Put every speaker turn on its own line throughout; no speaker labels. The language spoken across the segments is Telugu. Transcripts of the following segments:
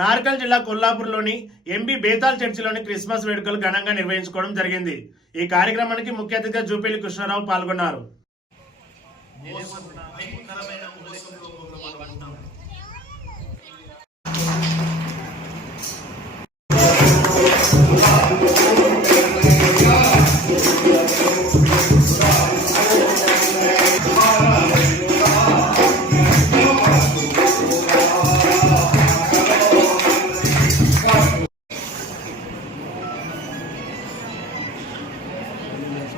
నార్కల్ జిల్లా కొల్లాపూర్లోని ఎంబీ బేతాల్ చర్చిలోని క్రిస్మస్ వేడుకలు ఘనంగా నిర్వహించుకోవడం జరిగింది. ఈ కార్యక్రమానికి ముఖ్య అతిథిగా జూపేలి కృష్ణారావు పాల్గొన్నారు.
పతి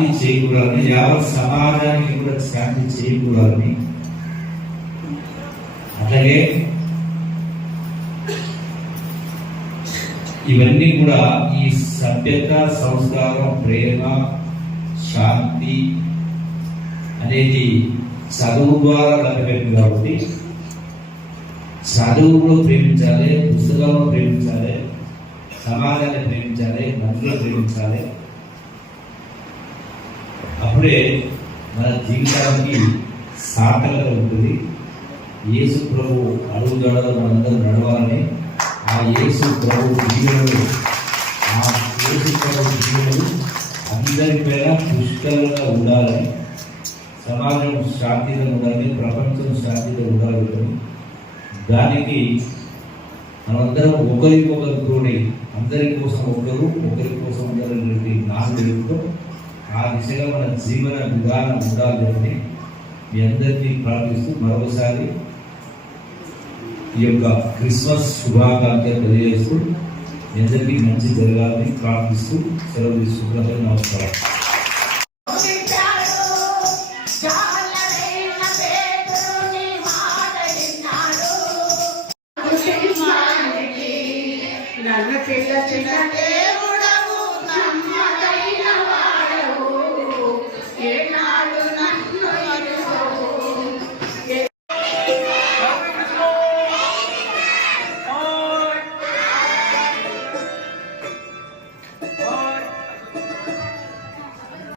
శాంతి చేకూరాలని యావత్ సమాజానికి కూడా శాంతి చేకూరాలని అట్లాగే ఇవన్నీ కూడా ఈ సభ్యత సంస్కారం ప్రేమ శాంతి అనేది చదువు ద్వారా లభ్యమైంది కాబట్టి చదువులో ప్రేమించాలి పుస్తకంలో ప్రేమించాలి సమాజాన్ని ప్రేమించాలి మనుషులను ప్రేమించాలి. అప్పుడే మన జీవితానికి సార్థకత ఉంటుంది. యేసు ప్రభు అడుగుజాడలో మనందరం నడవాలని ఆ యేసు ప్రభు జీవనలు ఆ యేసు ప్రభు జీవనలు అందరిపైన పుష్కలంగా ఉండాలని సమాజం శాంతిగా ఉండాలని ప్రపంచం శాంతిగా ఉండాలని దానికి మనందరం ఒకరికొకరితోటి అందరి కోసం ఒకరు ఒకరి కోసం అందరూ నాలుగు ఆ దిశగా మన జీవన విధానం ఉండాలని మీ అందరినీ ప్రార్థిస్తూ మరోసారి ఈ యొక్క క్రిస్మస్ శుభాకాంక్ష తెలియజేస్తూ మీ అందరికీ మంచి జరగాలని ప్రార్థిస్తూ సెలవు తీసుకుంటున్నారు నమస్కారం. నన్ను పిల్ల 别人？